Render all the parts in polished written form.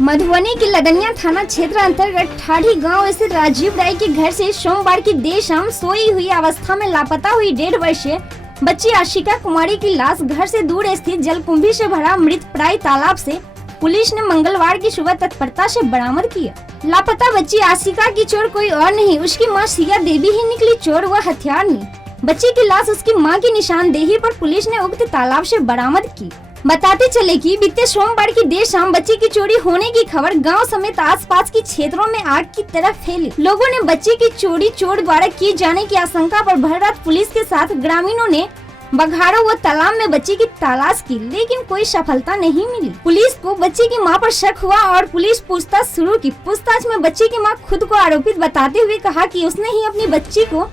मधुबनी के लदनिया थाना क्षेत्र अंतर्गत ठाठी गांव स्थित राजीव राय के घर से सोमवार की देर शाम सोई हुई अवस्था में लापता हुई 1.5 वर्षीय बच्ची आशिका कुमारी की लाश घर से दूर स्थित जलकुंभी से भरा मृतप्राय तालाब से पुलिस ने मंगलवार की सुबह तत्परता से बरामद किया। लापता बच्ची आशिका की चोर कोई और नहीं, उसकी मां सिया देवी ही निकली चोर व हथियार नहीं। बच्ची की लाश उसकी मां की निशानदेही पर पुलिस ने उक्त तालाब से बरामद की। बताते चले कि बीते सोमवार की देर शाम बच्ची की चोरी होने की खबर गांव समेत आसपास के क्षेत्रों में आग की तरह फैली। लोगों ने बच्ची की चोरी चोर द्वारा किए जाने की आशंका पर भर रात पुलिस के साथ ग्रामीणों ने बघाड़ों व तालाब में बच्ची की तलाश की, लेकिन कोई सफलता नहीं मिली। पुलिस को बच्ची की मां पर शक हुआ और पुलिस पूछताछ शुरू की। पूछताछ में बच्ची की मां खुद को आरोपित बताते हुए कहा कि उसने ही अपनी बच्ची को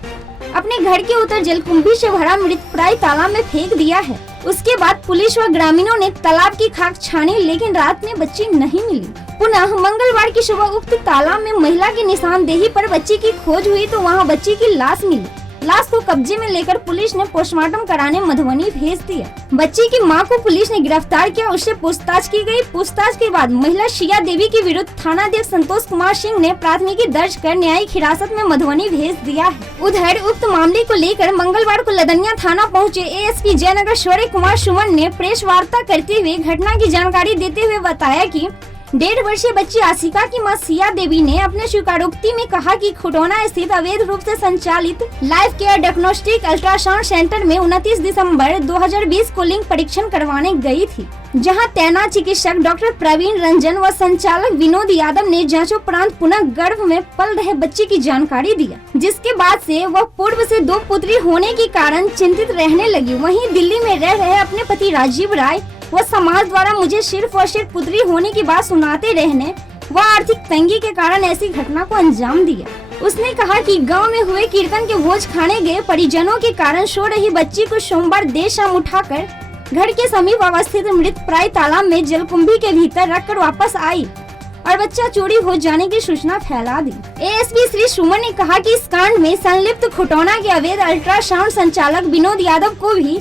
अपने घर के उतर जलकुंभी से भरा मृतप्राय तालाब में फेंक दिया है। उसके बाद पुलिस व ग्रामीणों ने तालाब की खाक छानी, लेकिन रात में बच्ची नहीं मिली। पुनः मंगलवार की सुबह उक्त तालाब में महिला की निशानदेही पर बच्ची की खोज हुई तो वहां बच्ची की लाश मिली। लाश को कब्जे में लेकर पुलिस ने पोस्टमार्टम कराने मधुबनी भेज दिया। बच्ची की मां को पुलिस ने गिरफ्तार किया, उससे पूछताछ की गई। पूछताछ के बाद महिला सिया देवी के विरुद्ध थानाध्यक्ष संतोष कुमार सिंह ने प्राथमिकी दर्ज कर न्यायिक हिरासत में मधुबनी भेज दिया है। उधर उक्त मामले को लेकर मंगलवार को लदनिया थाना पहुंचे एएसपी जयनगर शौर्य कुमार सुमन ने प्रेस वार्ता करते हुए घटना की जानकारी देते हुए बताया कि 1.5 वर्षीय बच्ची आशिका की मां सिया देवी ने अपने स्वीकारोक्ति में कहा कि खुटौना स्थित अवैध रूप से संचालित life care diagnostic ultrasound centre में 29 दिसंबर 2020 को लिंग परीक्षण करवाने गई थी, जहां तैनात चिकित्सक डॉक्टर प्रवीण रंजन व संचालक विनोद यादव ने जांचोपरांत पुनः गर्भ में पल रहे बच्चे की जानकारी दिया, जिसके बाद से वह पूर्व से 2 पुत्री होने के कारण चिंतित रहने लगी। वहीं दिल्ली में रह रहे अपने पति राजीव राय वो समाज द्वारा मुझे सिर्फ और सिर्फ पुत्री होने की बात सुनाते रहने व आर्थिक तंगी के कारण ऐसी घटना को अंजाम दिया। उसने कहा कि गांव में हुए कीर्तन के भोज खाने गए परिजनों के कारण सो रही बच्ची को सोमवार देर शाम उठाकर घर के समीप अवस्थित मृतप्राय तालाब में जलकुंभी के भीतर रखकर वापस आई और बच्चा चोरी हो जाने की सूचना फैला दी। एएसपी श्री सुमन ने कहा कि इस कांड में संलिप्त खुटौना के अवैध अल्ट्रासाउंड संचालक विनोद यादव को भी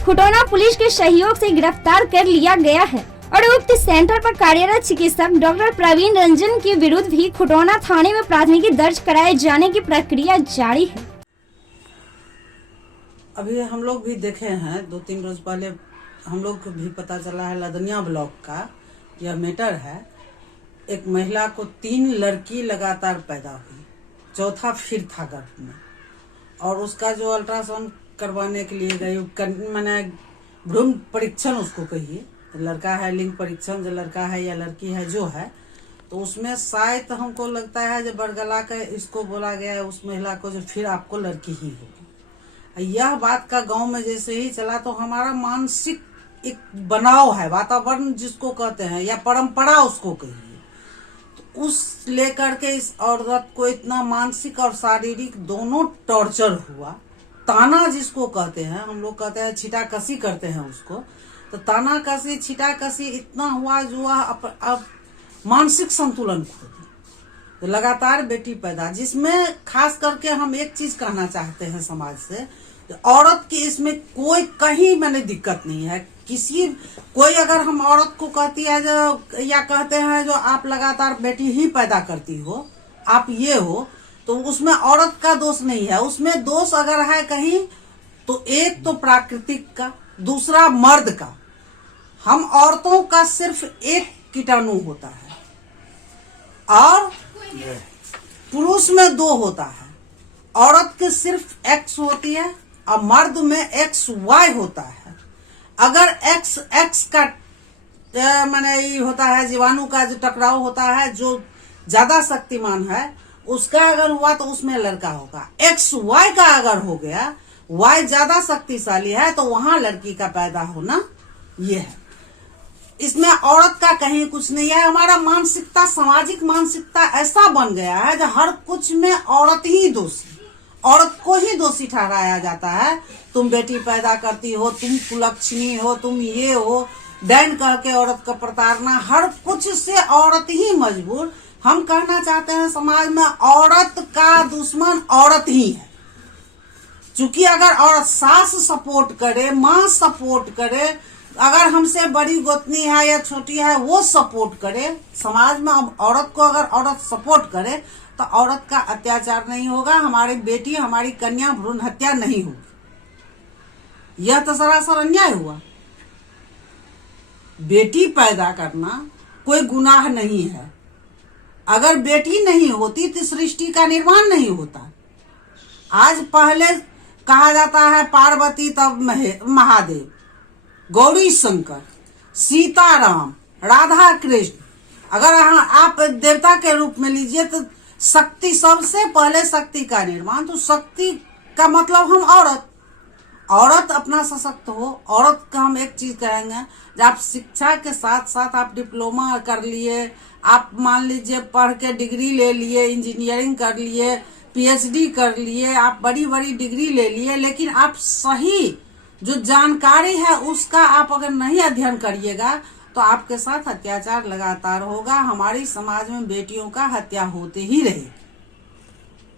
खुटौना पुलिस के सहयोग से गिरफ्तार कर लिया गया है और उक्त सेंटर पर कार्यरत चिकित्सक डॉक्टर प्रवीण रंजन के विरुद्ध भी खुटौना थाने में प्राथमिकी दर्ज कराए जाने की प्रक्रिया जारी है। अभी हम लोग भी देखे हैं 2-3 रोज पहले हम लोग को भी पता चला है लदनिया ब्लॉक का यह मैटर है। एक महिला को 3 लड़की लगातार पैदा हुई, चौथा फिर था गर्भ में और उसका जो अल्ट्रासाउंड करवाने के लिए गई मैंने भ्रूण परीक्षण उसको कहिए, लड़का है लिंग परीक्षण जो लड़का है या लड़की है जो है, तो उसमें शायद हमको लगता है जो बरगला के इसको बोला गया है उस महिला को जो फिर आपको लड़की ही होगी। यह बात का गांव में जैसे ही चला तो हमारा मानसिक एक बनाव है, वातावरण जिसको कहते हैं या परंपरा उसको कहिए, तो उस लेकर के इस औरत को इतना मानसिक और शारीरिक दोनों टॉर्चर हुआ। ताना जिसको कहते हैं, हम लोग कहते हैं छिटाकसी करते हैं उसको, तो ताना कसी छिटाकसी इतना हुआ जो अब मानसिक संतुलन खो दी। तो लगातार बेटी पैदा, जिसमें खास करके हम एक चीज कहना चाहते हैं समाज से, औरत की इसमें कोई कहीं मैंने दिक्कत नहीं है। कोई अगर हम औरत को कहती है जो या कहते हैं जो आप लगातार बेटी ही पैदा करती हो, आप ये हो, तो उसमें औरत का दोष नहीं है। उसमें दोष अगर है कहीं तो एक तो प्राकृतिक का, दूसरा मर्द का। हम औरतों का सिर्फ एक कीटाणु होता है और पुरुष में 2 होता है। औरत के सिर्फ X होती है और मर्द में XY होता है। अगर XX का माने ये होता है जीवाणु का जो टकराव होता है जो ज्यादा शक्तिमान है, उसका अगर हुआ तो उसमें लड़का होगा। XY का अगर हो गया, Y ज्यादा शक्तिशाली है तो वहां लड़की का पैदा होना ये है। इसमें औरत का कहीं कुछ नहीं है। हमारा मानसिकता, सामाजिक मानसिकता ऐसा बन गया है जो हर कुछ में औरत ही दोषी, औरत को ही दोषी ठहराया जाता है। तुम बेटी पैदा करती हो, तुम कुलक्षणी हो, तुम ये हो, डैन कह के औरत का प्रताड़ना, हर कुछ से औरत ही मजबूर। हम कहना चाहते हैं समाज में औरत का दुश्मन औरत ही है। चूंकि अगर औरत सास सपोर्ट करे, माँ सपोर्ट करे, अगर हमसे बड़ी गोतनी है या छोटी है वो सपोर्ट करे, समाज में औरत को अगर औरत सपोर्ट करे तो औरत का अत्याचार नहीं होगा, हमारी बेटी हमारी कन्या भ्रूण हत्या नहीं होगी। यह तो सरासर अन्याय हुआ। बेटी पैदा करना कोई गुनाह नहीं है। अगर बेटी नहीं होती तो सृष्टि का निर्माण नहीं होता। आज पहले कहा जाता है पार्वती तब महादेव, गौरी शंकर, सीताराम, राधा कृष्ण। अगर आप देवता के रूप में लीजिए तो शक्ति, सबसे पहले शक्ति का निर्माण। तो शक्ति का मतलब हम औरत अपना सशक्त हो। औरत का हम एक चीज कहेंगे, जब आप शिक्षा के साथ साथ आप डिप्लोमा कर लिए, आप मान लीजिए पढ़ के डिग्री ले लिए, इंजीनियरिंग कर लिए, पीएचडी कर लिए, आप बड़ी बड़ी डिग्री ले लिए, लेकिन आप सही जो जानकारी है उसका आप अगर नहीं अध्ययन करिएगा तो आपके साथ अत्याचार लगातार होगा। हमारी समाज में बेटियों का हत्या होते ही रहेगी।